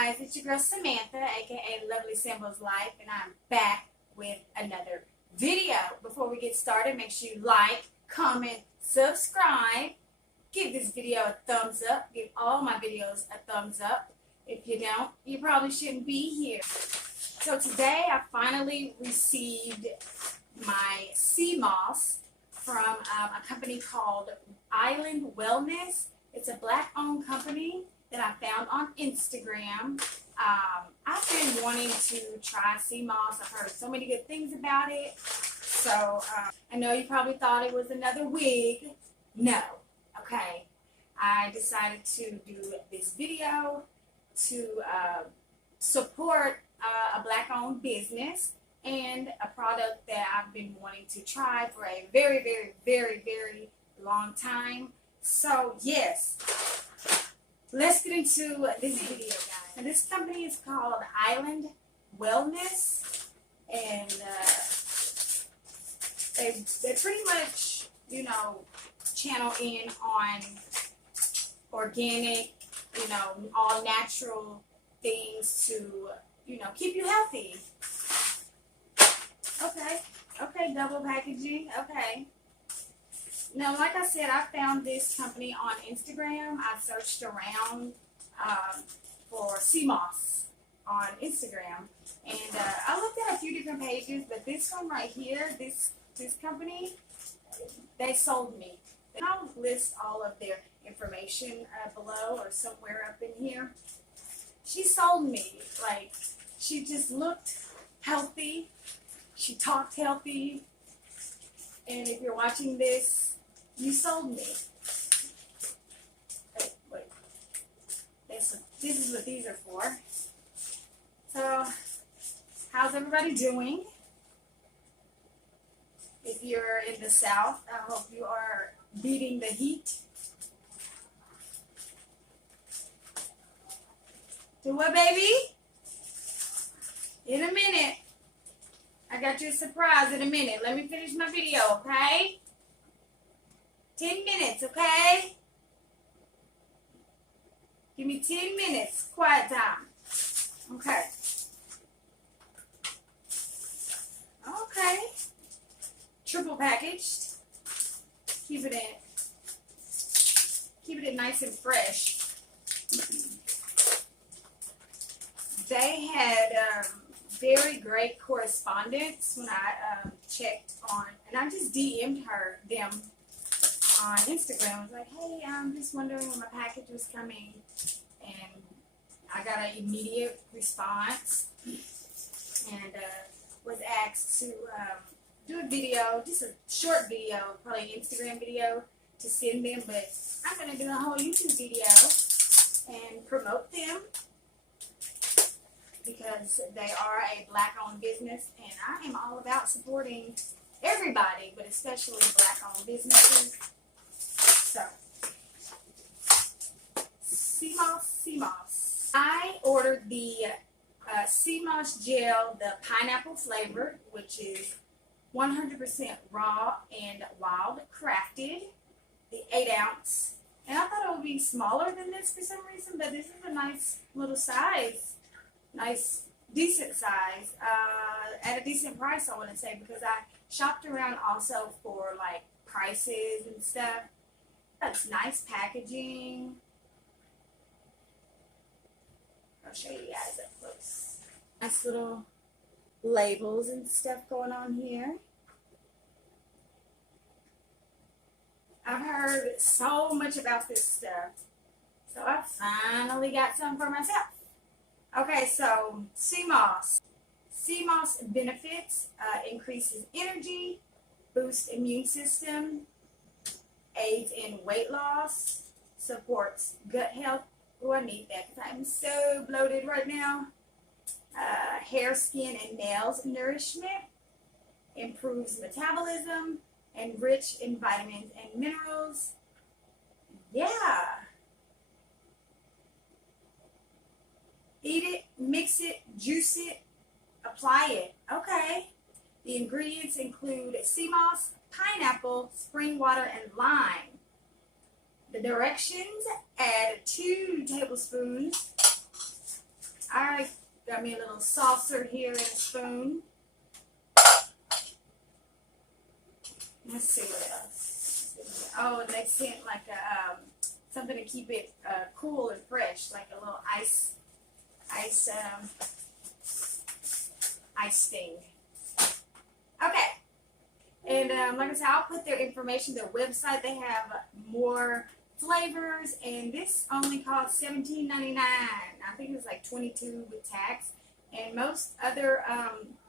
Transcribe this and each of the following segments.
guys, it's your girl Samantha, aka Lovely Symbols Life, and I'm back with another video. Before we get started, make sure you like, comment, subscribe, give this video a thumbs up, give all my videos a thumbs up. If you don't, you probably shouldn't be here. So today I finally received my sea moss from a company called Island Wellness. It's a black-owned company that I found on Instagram. I've been wanting to try sea moss. I've heard so many good things about it. So I know you probably thought it was another wig. No. Okay. I decided to do this video to support a black-owned business and a product that I've been wanting to try for a very, very, very, very long time. So yes, let's get into this video, guys. And this company is called Island Wellness, and they pretty much, you know, channel in on organic, you know, all natural things to, you know, keep you healthy. Okay, double packaging, okay. Now, like I said, I found this company on Instagram. I searched around for sea moss on Instagram, and I looked at a few different pages, but this one right here, this company, they sold me. I'll list all of their information below or somewhere up in here. She sold me. Like, she just looked healthy. She talked healthy. And if you're watching this, you sold me. Wait. This is what these are for. So, how's everybody doing? If you're in the South, I hope you are beating the heat. Do what, baby? In a minute. I got you a surprise in a minute. Let me finish my video, okay? 10 minutes, okay? Give me 10 minutes. Quiet time. Okay. Okay. Triple packaged. Keeping it nice and fresh. They had very great correspondence when I checked on, and I just DM'd them on Instagram. I was like, hey, I'm just wondering when my package was coming, and I got an immediate response, and was asked to do a video, just a short video, probably an Instagram video to send them, but I'm going to do a whole YouTube video and promote them, because they are a black-owned business, and I am all about supporting everybody, but especially black-owned businesses. So, sea moss. I ordered the sea moss gel, the pineapple flavor, which is 100% raw and wild crafted, the 8-ounce. And I thought it would be smaller than this for some reason, but this is a nice little size. Nice, decent size, at a decent price, I want to say, because I shopped around also for, like, prices and stuff. That's nice packaging. I'll show you guys up close. Nice little labels and stuff going on here. I've heard so much about this stuff, so I finally got some for myself. Okay, so sea moss. Sea moss benefits, increases energy, boosts immune system, aids in weight loss, supports gut health. Oh, I need that because I'm so bloated right now. Hair, skin, and nails nourishment, improves metabolism, and rich in vitamins and minerals. Yeah. Eat it, mix it, juice it, apply it. Okay. The ingredients include sea moss, pineapple, spring water, and lime. The directions: add 2 tablespoons I got me a little saucer here and a spoon. Let's see what else. Oh, and they sent like a something to keep it cool and fresh, like a little ice thing. Okay. And like I said, I'll put their information, their website. They have more flavors, and this only costs $17.99. I think it was like $22 with tax. And most other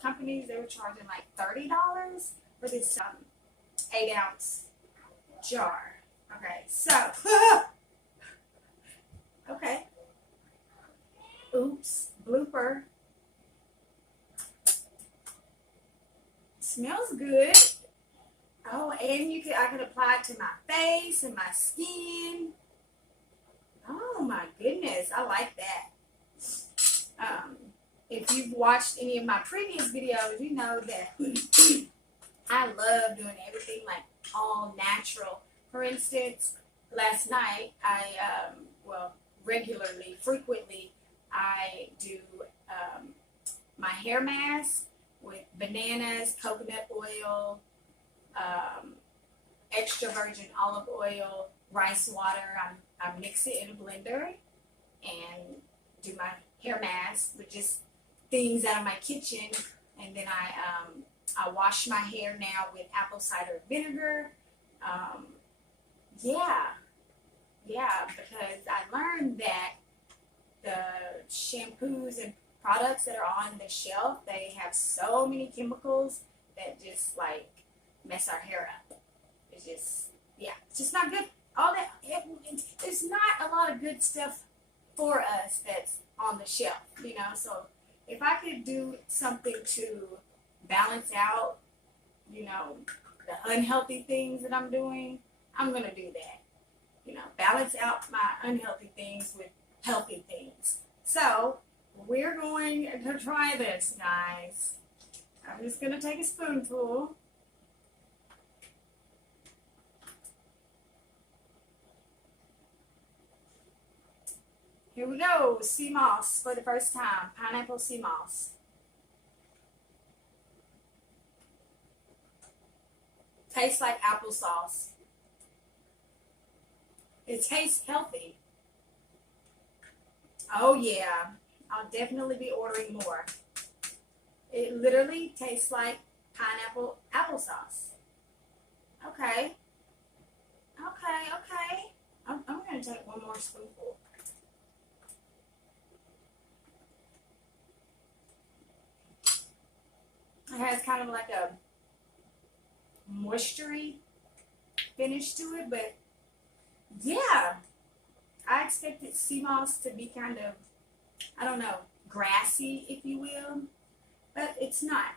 companies, they were charging like $30 for this 8-ounce jar. Okay, so okay. Oops, blooper. Smells good. Oh, and I could apply it to my face and my skin. Oh my goodness, I like that. If you've watched any of my previous videos, you know that I love doing everything like all natural. For instance, last night frequently, I do my hair mask with bananas, coconut oil, extra virgin olive oil, rice water. I mix it in a blender and do my hair mask with just things out of my kitchen, and then I wash my hair now with apple cider vinegar. Because I learned that the shampoos and products that are on the shelf, they have so many chemicals that just like mess our hair up. It's just not good. There's not a lot of good stuff for us that's on the shelf, you know. So if I could do something to balance out, you know, the unhealthy things that I'm doing, I'm gonna do that. You know, balance out my unhealthy things with healthy things. So we're going to try this, guys. I'm just gonna take a spoonful. Here we go, sea moss for the first time. Pineapple sea moss. Tastes like applesauce. It tastes healthy. Oh yeah, I'll definitely be ordering more. It literally tastes like pineapple applesauce. Okay. I'm going to take one more spoonful. It has kind of like a moistury finish to it, but yeah, I expected sea moss to be kind of, I don't know, grassy, if you will, but it's not.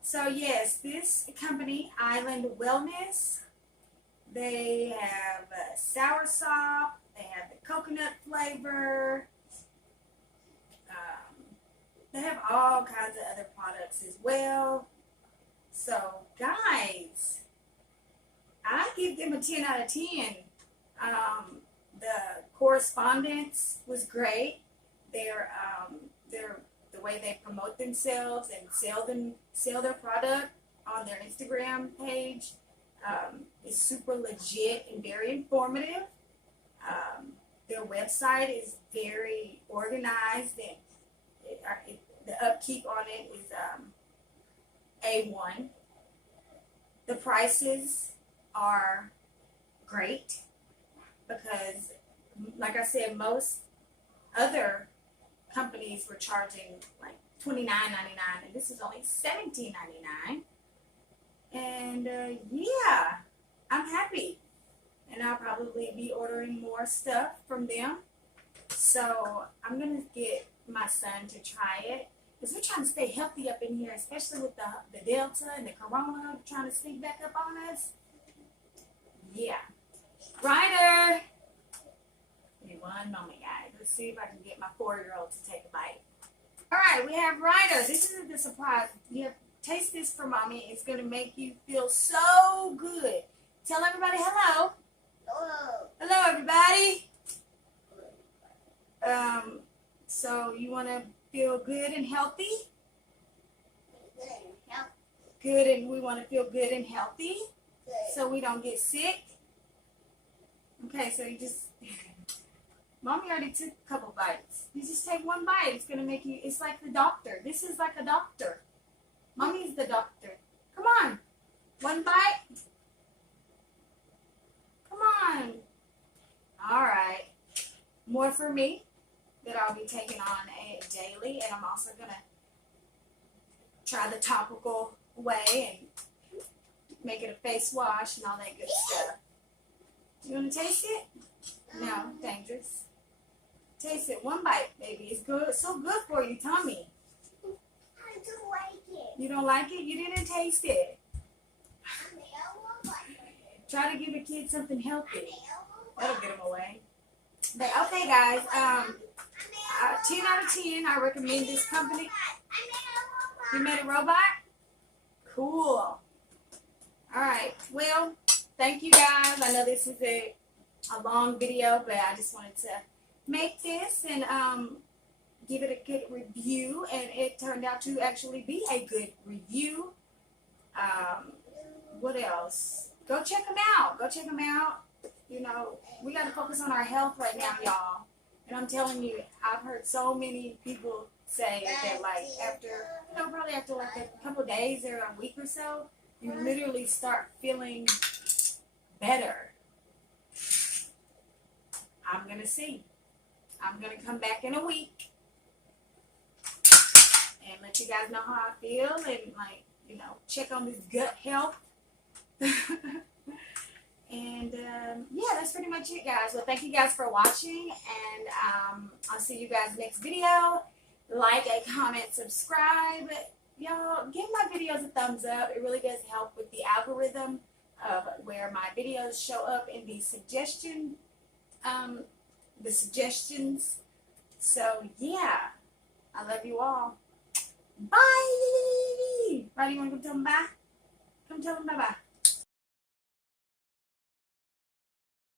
So yes, this company, Island Wellness, they have soursop, they have the coconut flavor, they have all kinds of other products as well. So guys, I give them a 10 out of 10. The correspondence was great. They're the way they promote themselves and sell their product on their Instagram page is super legit and very informative. Their website is very organized, and the upkeep on it is A1. The prices are great because, like I said, most other companies were charging like $29.99, and this is only $17.99. And yeah, I'm happy, and I'll probably be ordering more stuff from them. So I'm gonna get my son to try it because we're trying to stay healthy up in here, especially with the Delta and the Corona trying to sneak back up on us. Yeah. Ryder! Give me one moment, guys. Let's see if I can get my 4-year-old to take a bite. Alright, we have Ryder. This is the surprise. You have taste this for mommy. It's going to make you feel so good. Tell everybody hello. Hello. Hello, everybody. So you want want to feel good and healthy. Good and healthy. Good, and we want to feel good and healthy Good. so we don't get sick. Okay, so you just, Mommy already took a couple bites. You just take one bite. It's going to make you, it's like the doctor. This is like a doctor. Mommy's the doctor. Come on. One bite. Come on. All right. More for me that I'll be taking on daily. And I'm also going to try the topical way and make it a face wash and all that good stuff. You want to taste it? No, dangerous. Taste it. One bite, baby. It's good. So good for your tummy. I don't like it. You don't like it? You didn't taste it. I don't like it. Try to give a kid something healthy. I don't That'll get them away. But okay, guys. 10 out of 10. I recommend this company. You made a robot? Cool. All right. Well, thank you guys. I know this is a long video, but I just wanted to make this and give it a good review. And it turned out to actually be a good review. What else? Go check them out. Go check them out. You know, we got to focus on our health right now, y'all. And I'm telling you, I've heard so many people say that, like, after, you know, probably after like a couple days or a week or so, you literally start feeling better. I'm going to see. I'm going to come back in a week and let you guys know how I feel and, like, you know, check on this gut health. And, yeah, that's pretty much it, guys. Well, thank you guys for watching, and I'll see you guys next video. Like, comment, subscribe. Y'all, give my videos a thumbs up. It really does help with the algorithm of where my videos show up in the suggestions. So, yeah, I love you all. Bye. Roddy, you want to come tell them bye? Come tell them bye-bye.